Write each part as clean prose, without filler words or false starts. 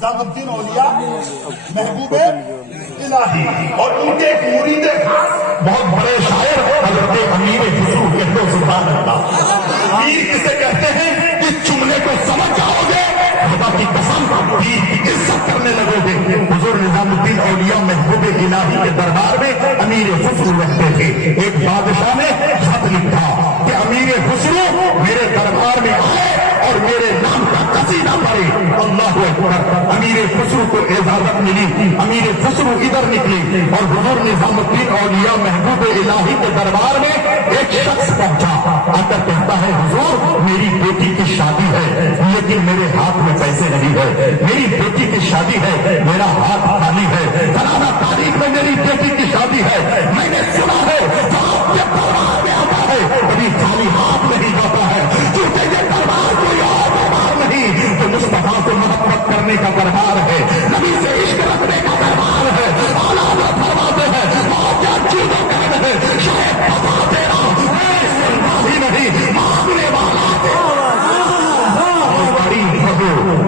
نظام الدین اولیاء محبوب الہی اور ان کے ایک مرید خاص بہت بڑے شاعر حضرت امیر خسرو کہتے ہیں سبحان اللہ. پیر کسے کہتے ہیں کہ چمنے کو سمجھ جاؤ گے خدا کی قسم پیر کی عزت کرنے لگو گے. حضور نظام الدین اولیاء محبوب الہی کے دربار میں امیر خسرو رہتے تھے. ایک بادشاہ نے خط لکھا کہ امیر خسرو میرے دربار میں آئے اور میرے نام کا قصیدہ پڑھے. اللہ اکبر. امیر خسرو کو اجازت ملی. امیر خسرو ادھر نکلے اور حضور نظام الدین اولیاء محبوب الہی کے دربار میں ایک شخص پہنچا. آ کر کہتا ہے حضور میری بیٹی کی شادی ہے لیکن میرے ہاتھ میں پیسے نہیں ہے. میری بیٹی کی شادی ہے میرا ہاتھ خالی ہے. فلانا تاریخ میں میری بیٹی کی شادی ہے. میں نے سنا ہے جو آپ کے دربار میں آتا ہے کبھی خالی ہاتھ نہیں جاتا ہے. کیونکہ یہ دربار کوئی اور دربار نہیں تو مصطفیٰ کو محبت کرنے کا دربار ہے. نبی سے عشق رکھنے کا دربار ہے. اولاد فرماتے ہیں موت کیا چیزوں کا ہے شاید پتا تیرا میں سنتا ہی نہیں مانگنے والا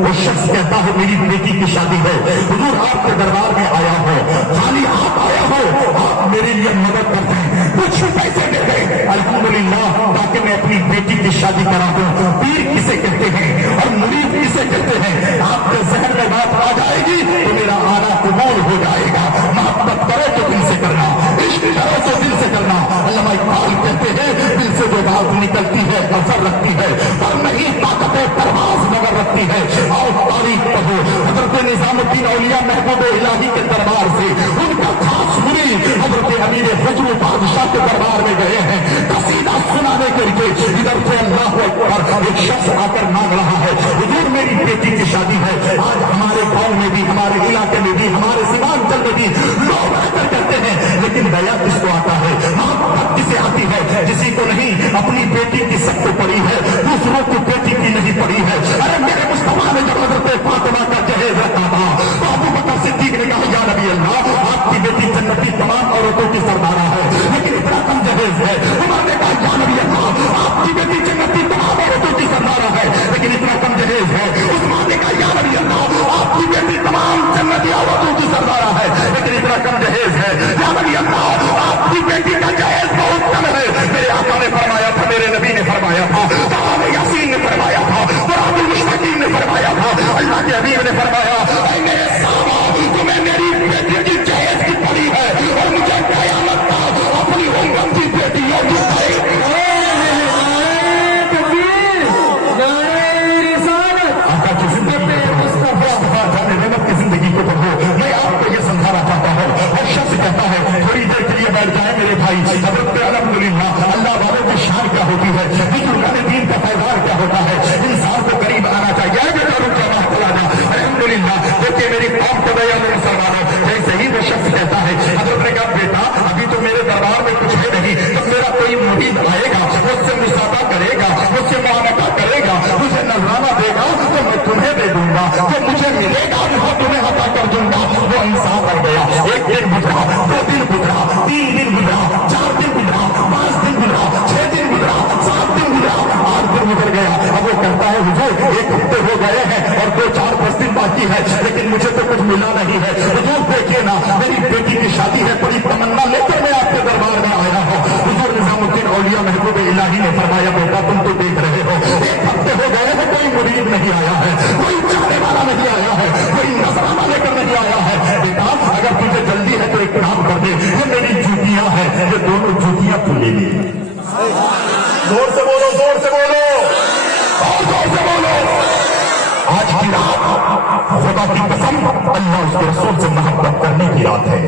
وہ شخص کہتا ہے میری بیٹی کی شادی ہے حضور آپ کے دربار میں آیا ہو خالی آپ آیا ہو آپ میرے لیے مدد کرتے ہیں کچھ پیسے دے دیں الحمدللہ تاکہ میں اپنی بیٹی کی شادی کرا دوں. پیر کسے کہتے ہیں اور مرید کسے کہتے ہیں آپ کے ذہن میں بات آ جائے گی تو میرا آنا قبول ہو جائے گا. محبت کرو تو دل سے کرنا عشق کرو تو دل سے کرنا. علامہ اقبال کہتے ہیں دل سے جو بات نکلتی ہے اثر رکھتی ہے پر نہیں طاقت پرواز مگر رکھتی ہے. اور تاریخ پڑھو حضرت نظام الدین اولیاء محبوب الہی کے دربار سے ان کا خاص مرید حضرت امیر خسرو بادشاہ کے دربار میں گئے ہیں قصیدہ سنانے کے لیے. ادھر سے اللہ اکبر ایک شخص آ کر مانگ رہا ہے حضور میری بیٹی کی شادی ہے. آج ہمارے گاؤں میں بھی ہمارے علاقے میں بھی ہمارے سیمانچل میں بھی لوگ آ کر کہتے ہیں لیکن دیا کس کو آتا ہے محبت کسے آتی ہے کسی کو نہیں. اپنی بیٹی کی سب کو پڑی ہے دوسروں کی بیٹی کی نہیں پڑی ہے. ارے میرے مصطفیٰ نے جب حضرت فاطمہ کا جہیز رکھا تھا تو ابو بکر صدیق نے کہا یا نبی اللہ آپ کی بیٹی جنتی تمام عورتوں کی سردارہ ہے لیکن اتنا کم جہیز ہے. عمر نے کہا یا نبی اللہ آپ کی بیٹی جنتی تمام عورتوں کی سردارہ ہے لیکن اتنا کم جہیز ہے. عثمان نے کہا یا نبی اللہ آپ کی بیٹی تمام جنتی عورتوں کی سردارہ ہے لیکن اتنا کم جہیز ہے. یا نبی اللہ آپ کی بیٹی کا جہیز بہت کم ہے. میرے آقا نے فرمایا تھا میرے نبی نے فرمایا تھا صحابہ یاسین نے فرمایا تھا قرآن المشتقین نے فرمایا تھا اللہ کے حبیب نے فرمایا اے میرے صحابہ تمہیں میری بیٹی کی جہیز کی پڑی ہے اور مجھے قیامت کا اپنی امت کی بیٹیوں کی زندگی کو پڑھو. میں آپ کو یہ سمجھانا چاہتا ہوں. اور شخص کہتا ہے تھوڑی دیر کے لیے بیٹھ جائیں میرے بھائی حضرت الحمدللہ اللہ والوں کی شان کیا ہوتی ہے بزرگان دین کا پیغام کیا ہوتا ہے. انسان کو قریب آنا چاہیے الحمدللہ دیکھیے میری قوم کو دیا میرے مسلمانوں جیسے ہی وہ شخص کہتا ہے حضرت نے کہا بیٹا ابھی تو میرے دربار میں کچھ ہے نہیں جب میرا کوئی مرید آئے گا مجھ سے مصافحہ کرے گا مجھ سے معاملہ کرے گا مجھے نذرانہ دے گا تو میں تمہیں دے دوں گا جو مجھے ملے گا وہ تمہیں عطا کر دوں گا. وہ انسان بن گیا. ایک دن گزرا 2 دن گزرا 3 دن گزرا 4 دن گزرا 5 دن گزرا 6 دن گزرا 7 دن گزرا 8 دن گزر گیا. اب وہ کہتا ہے حضور 1 ہفتے ہو گئے ہیں اور 2-4-5 دن باقی ہے لیکن مجھے تو کچھ ملا نہیں ہے. حضور دیکھیے نا میری بیٹی کی شادی ہے بڑی تمنا لے کر میں آپ کے دربار میں آیا ہوں. حضور نظام الدین اولیاء محبوب الہی نے فرمایا بیٹا تم تو دیکھ رہے ہو 1 ہفتے ہو گئے ہیں کوئی مرید نہیں آیا ہے کوئی چاہنے والا نہیں آیا ہے کوئی نذرانہ لے کر نہیں آیا ہے. بیٹا اگر تجھے جلدی ہے تو ایک کام کر دے یہ میری جوتیاں ہیں یہ دونوں جوتیاں تو لے لی. زور سے بولو زور سے بولو اور زور سے بولو. آج کی رات خدا کی قسم اللہ اس کے رسول سے محبت کرنے کی رات ہے.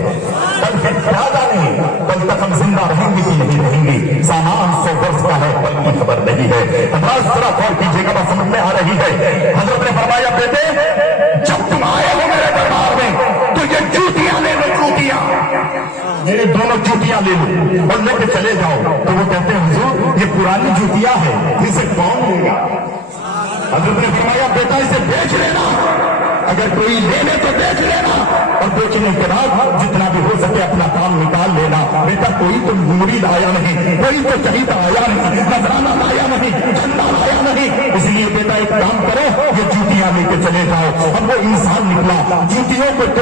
کل پھر پیادہ نہیں کل تک ہم زندہ رہیں گے کہ نہیں رہیں گے. سامان 100 برس کا ہے کل کی خبر نہیں ہے. بس ذرا غور کیجیے گا بات سمجھ میں آ رہی ہے. حضرت نے فرمایا بیٹے جب تم آئے ہو میرے دربار میں تو یہ جوتیاں لے لو جوتیاں میرے دونوں جوتیاں لے لو اور لے کے چلے جاؤ. تو وہ کہتے ہیں حضور یہ پرانی جوتیاں ہیں اسے کون لے گا. حضرت نے فرمایا بیٹا اسے بیچ لینا اگر کوئی لے لے تو بیچ لینا اور بیچنے کے بعد جتنا بھی ہو سکے اپنا کام نکال لینا. بیٹا کوئی تو مرید آیا نہیں کوئی تو چہیتا آیا نہیں نذرانہ آیا نہیں جھنڈا آیا نہیں اس لیے بیٹا ایک کام کرو یہ جوتیاں لے کے چلے جاؤ. اب وہ انسان